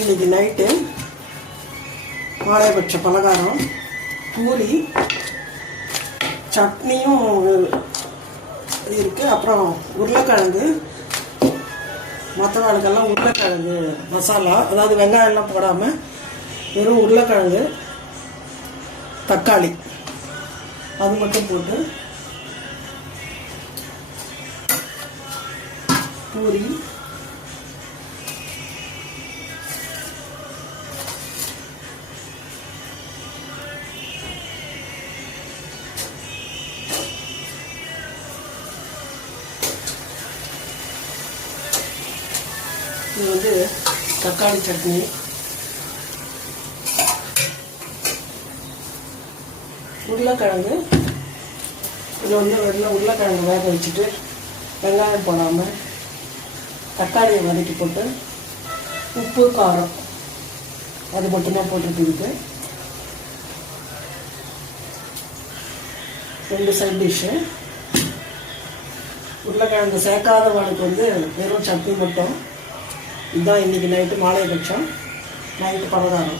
இன்றைக்கி நைட்டு மாலைபட்ச பலகாரம் பூரி சட்னியும் இருக்குது. அப்புறம் உருளைக்கிழங்கு, மற்ற நாளுக்கெல்லாம் உருளைக்கிழங்கு மசாலா, அதாவது வெங்காயம்லாம் போடாமல் வெறும் உருளைக்கிழங்கு தக்காளி அது மட்டும் போட்டு பூரி, இது வந்து தக்காளி சட்னி, உருளைக்கிழங்கு, இது வந்து வெள்ளை உருளைக்கிழங்கு வேக வச்சுட்டு வெங்காயம் போடாமல் தக்காளியை வதக்கி போட்டு உப்பு காரம் அது மட்டும்தான் போட்டுருக்கு. 2 சைட் டிஷ்ஷு. உருளைக்கிழங்கு சேர்க்காதவனுக்கு வந்து வெறும் சட்னி மட்டும். இதுதான் இன்றைக்கி நைட்டு மாலைபட்சம் நைட்டு பலகாரம்.